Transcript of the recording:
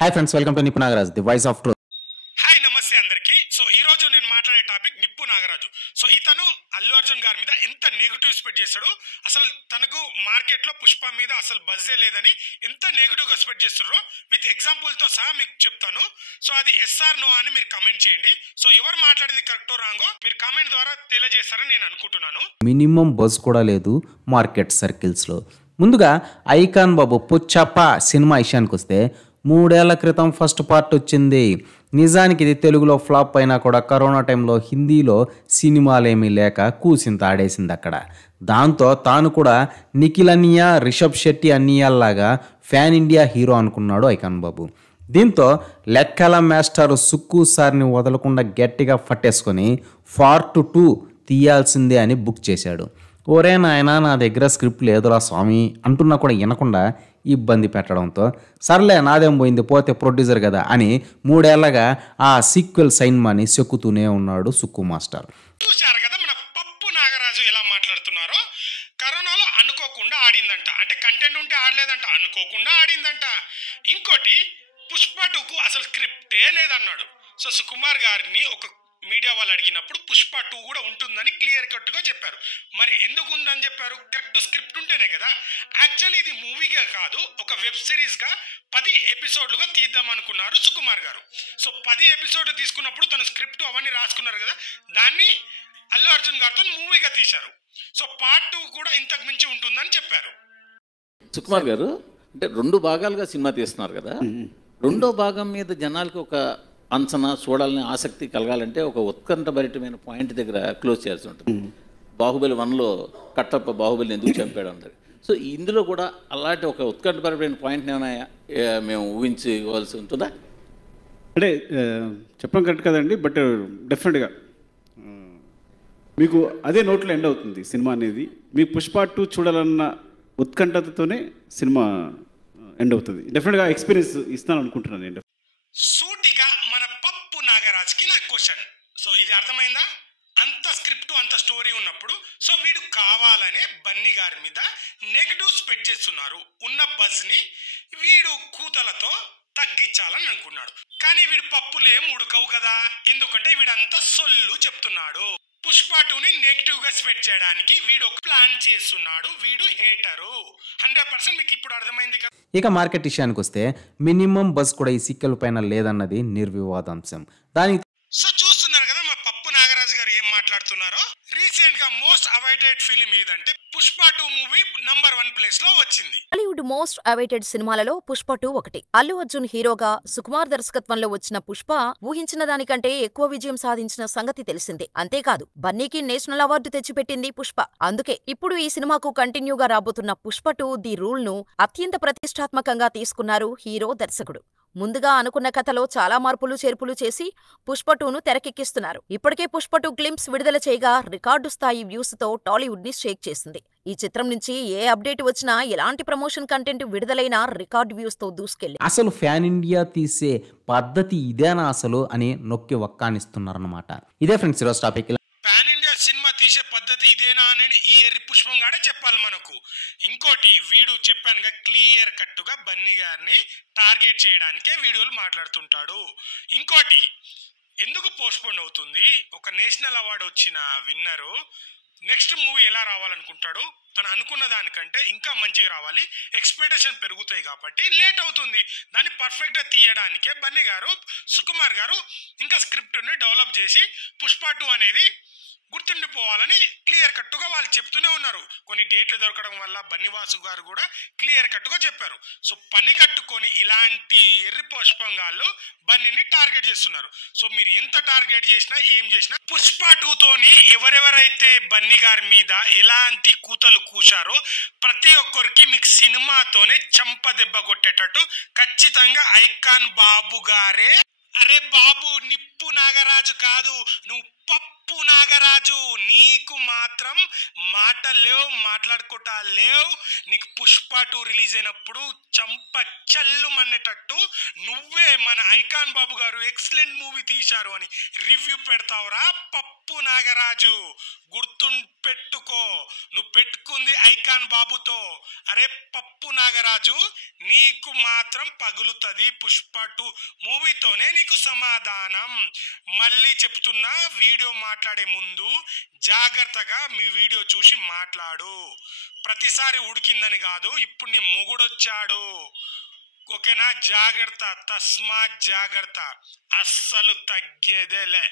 Hi friends, welcome to నిప్పు Nagaraj, the voice of truth. Hi నమస్తే అందరికి. సో ఈ రోజు నేను మాట్లాడే టాపిక్ నిప్పు నాగరాజు. సో ఇతను అల్లు అర్జున్ గారి మీద ఎంత నెగిటివ్ స్ప్రెడ్ చేస్తాడు, అసలు తనకు మార్కెట్లో పుష్ప మీద అసలు బజ్జే లేదని ఎంత నెగిటివ్గా స్ప్రెడ్ చేస్తారో విత్ ఎగ్జాంపుల్తో సహా మీకు చెప్తాను. సో అది ఎస్ఆర్ నో అని మీరు కమెంట్ చేయండి. సో ఎవరు మాట్లాడింది కరెక్టో రాంగో మీరు కామెంట్ ద్వారా తెలియజేస్తారని నేను అనుకుంటున్నాను. మినిమం బజ్ కూడా లేదు మార్కెట్ సర్కిల్స్లో. ముందుగా ఐకాన్ బాబు పుచ్చప్ప సినిమా విషయానికి వస్తే 3 ఏళ్ల క్రితం ఫస్ట్ పార్ట్ వచ్చింది. నిజానికి ఇది తెలుగులో ఫ్లాప్ అయినా కూడా కరోనా టైంలో హిందీలో సినిమాలేమీ లేక కూసింత ఆడేసింది అక్కడ. దాంతో తాను కూడా నిఖిల్ అన్నయ్య, రిషబ్ శెట్టి అన్నయ్యలాగా ఫ్యాన్ ఇండియా హీరో అనుకున్నాడు ఐకాన్ బాబు. దీంతో లెక్కల మాస్టర్ సుక్కు సార్ని వదలకుండా గట్టిగా పట్టేసుకొని పార్ట్ 2 తీయాల్సిందే అని బుక్ చేశాడు. ఓరే నాయన, నా దగ్గర స్క్రిప్ట్ లేదురా స్వామి అంటున్నా కూడా వినకుండా ఇబ్బంది పెట్టడంతో సర్లే నాదేం పోయింది, పోతే ప్రొడ్యూసర్ కదా అని 3 ఏళ్లగా ఆ సీక్వెల్ సైన్ మని చెక్కుతూనే ఉన్నాడు సుక్కు మాస్టర్. చూశారు కదా మన పప్పు నాగరాజు ఎలా మాట్లాడుతున్నారో. కరోనాలో అనుకోకుండా ఆడిందంట, అంటే కంటెంట్ ఉంటే ఆడలేదంట, అనుకోకుండా ఆడిందంట. ఇంకోటి పుష్ప 2కు అసలు స్క్రిప్టే లేదన్నాడు. సో సుకుమార్ గారిని ఒక మీడియా వాళ్ళు అడిగినప్పుడు పుష్ప 2 కూడా ఉంటుందని క్లియర్ కట్గా చెప్పారు. మరి ఎందుకు ఉందని చెప్పారు? కరెక్ట్ స్క్రిప్ట్ ఉంటేనే కదా. యాక్చువల్లీ ఇది మూవీగా కాదు, ఒక వెబ్ సిరీస్గా 10 ఎపిసోడ్లుగా తీద్దాం అనుకున్నారు సుకుమార్ గారు. సో 10 ఎపిసోడ్లు తీసుకున్నప్పుడు తన స్క్రిప్ట్ అవన్నీ రాసుకున్నారు కదా, దాన్ని అల్లు అర్జున్ గారితో మూవీగా తీశారు. సో పార్ట్ 2 కూడా ఇంతకు మించి ఉంటుందని చెప్పారు. సుకుమార్ గారు అంటే 2 భాగాలుగా సినిమా తీస్తున్నారు కదా, రెండో భాగం మీద జనాలకు ఒక అంచనా చూడాలని ఆసక్తి కలగాలంటే ఒక ఉత్కంఠభరితమైన పాయింట్ దగ్గర క్లోజ్ చేయాల్సి ఉంటుంది. బాహుబలి 1లో కట్టప్ప బాహుబలిని ఎందుకు చంపాడు అంటారు. సో ఇందులో కూడా అలాంటి ఒక ఉత్కంఠభరితమైన పాయింట్ ఏమైనా మేము ఊహించుకోవాల్సి ఉంటుందా? అంటే చెప్పడం కరెక్ట్ కదండి, బట్ డెఫినెట్గా మీకు అదే నోట్లో ఎండ్ అవుతుంది సినిమా అనేది. మీకు పుష్ప 2 చూడాలన్న ఉత్కంఠతతోనే సినిమా ఎండ్ అవుతుంది. డెఫినెట్గా ఎక్స్పీరియన్స్ ఇస్తాను అనుకుంటున్నాను నేను. సూటిగా మన పప్పు నాగరాజ్కి నా క్వశ్చన్. సో ఇది అర్థమైందా? అంత స్క్రిప్ట్ అంత స్టోరీ ఉన్నప్పుడు సో వీడు కావాలనే బన్నీ గారి మీద నెగిటివ్ స్ప్రెడ్ చేస్తున్నారు. ఉన్న బజ్ని వీడు కూతలతో తగ్గించాలని అనుకున్నాడు. కానీ వీడు పప్పులేం ఉడకవు కదా, ఎందుకంటే వీడంతా సొల్లు చెప్తున్నాడు. పుష్ప 2ని నెగిటివ్గా స్ప్రెడ్ చేయడానికి వీడు ఒక ప్లాన్ చేస్తున్నాడు. వీడు హేటరు. 100% మీకు ఇప్పుడు అర్థమైంది కదా. ఇక మార్కెట్ విషయానికి వస్తే మినిమం బజ్ కూడా ఈ సీక్వెల్ పైన లేదన్నది నిర్వివాదాంశం. దానికి సో చూస్తున్నారు కదా మా పప్పు నాగరాజు గారు ఏం మాట్లాడుతున్నారో. రీసెంట్ గా మోస్ట్ అవైటెడ్ ఫిలిం ఏదంటే పుష్ప 2 మూవీ నంబర్ 1 ప్లేస్ లో వచ్చింది. బాలీవుడ్ మోస్ట్ అవైటెడ్ సినిమాలలో పుష్ప 2 ఒకటి. అల్లు అర్జున్ హీరోగా సుకుమార్ దర్శకత్వంలో వచ్చిన పుష్ప ఊహించిన దానికంటే ఎక్కువ విజయం సాధించిన సంగతి తెలిసిందే. అంతేకాదు బన్నీకి నేషనల్ అవార్డు తెచ్చిపెట్టింది పుష్ప. అందుకే ఇప్పుడు ఈ సినిమాకు కంటిన్యూగా రాబోతున్న పుష్ప 2 ది రూల్ ను అత్యంత ప్రతిష్టాత్మకంగా తీసుకున్నారు హీరో దర్శకుడు. ముందుగా అనుకున్న కథలో చాలా మార్పులు చేర్పులు చేసి పుష్ప 2ను తెరకెక్కిస్తున్నారు. ఇప్పటికే పుష్ప 2 గ్లింప్స్ విడుదల చేయగా రికార్డు స్థాయి వ్యూస్ తో టాలీవుడ్ ని షేక్ చేసింది. ఈ చిత్రం నుంచి ఏ అప్డేట్ వచ్చినా, ఎలాంటి ప్రమోషన్ కంటెంట్ విడుదలైనా రికార్డ్ వ్యూస్ తో దూసుకెళ్లి అసలు ఫ్యాన్ ఇండియా తీసే పద్ధతి ఇదేనా అసలు అని నొక్కి వక్కానిస్తున్నారన్నమాట. ఇదే ఫ్రెండ్స్ ఈరోజు టాపిక్. పాన్ ఇండియా సినిమా తీసే పద్ధతి ఇదేనా అని ఈ ఎర్రి పుష్పం గాడే చెప్పాలి మనకు. ఇంకోటి వీడు చెప్పానుగా క్లియర్ కట్టుగా బన్నీ గారిని టార్గెట్ చేయడానికే వీడియోలు మాట్లాడుతుంటాడు. ఇంకోటి ఎందుకు పోస్ట్పోన్ అవుతుంది? ఒక నేషనల్ అవార్డు వచ్చిన విన్నరు నెక్స్ట్ మూవీ ఎలా రావాలనుకుంటాడు? తను అనుకున్న దానికంటే ఇంకా మంచిగా రావాలి, ఎక్స్పెక్టేషన్ పెరుగుతాయి కాబట్టి లేట్ అవుతుంది. దాన్ని పర్ఫెక్ట్గా తీయడానికే బన్నీ గారు, సుకుమార్ గారు ఇంకా స్క్రిప్ట్ని డెవలప్ చేసి పుష్ప 2 అనేది గుర్తుండిపోవాలని క్లియర్ కట్టుగా వాళ్ళు చెప్తూనే ఉన్నారు. కొన్ని డేట్లు దొరకడం వల్ల బన్నీవాసు గారు కూడా క్లియర్ కట్టుగా చెప్పారు. సో పని కట్టుకొని ఇలాంటి ఎర్రి పుష్పంగాళ్ళు బన్నీని టార్గెట్ చేస్తున్నారు. సో మీరు ఎంత టార్గెట్ చేసినా ఏం చేసినా పుష్ప 2తోని ఎవరెవరైతే బన్నీ గారి మీద ఎలాంటి కూతలు కూశారో ప్రతి ఒక్కరికి మీకు సినిమాతోనే చంప దెబ్బ కొట్టేటట్టు ఖచ్చితంగా ఐకాన్ బాబు గారే. అరే బాబు, నిప్పు నాగరాజు కాదు, నువ్వు పప్పు పప్పు నాగరాజు, నీకు మాత్రం మాటలు లేవు, మాట్లాడుకోవటా లేవు. నీకు పుష్ప 2 రిలీజ్ అయినప్పుడు చంప చల్లు మన్నేటట్టు నువ్వే మన ఐకాన్ బాబు గారు ఎక్సలెంట్ మూవీ తీశారు అని రివ్యూ పెడతావురా పప్పు నాగరాజు. పెట్టుకో, నువ్వు పెట్టుకుంది ఐకాన్ బాబుతో. అరే పప్పు నాగరాజు, నీకు మాత్రం పగులుతుంది పుష్ప 2 మూవీతోనే నీకు సమాధానం. మళ్ళీ చెప్తున్నా, వీడియో మాట్లాడే ముందు జాగ్రత్తగా మీ వీడియో చూసి మాట్లాడు. ప్రతిసారి ఉడికిందని కాదు, ఇప్పుడు నీ మొగుడొచ్చాడు, ఓకేనా? జాగ్రత్త, తస్మాత్ జాగ్రత్త, అస్సలు తగ్గేదేలే.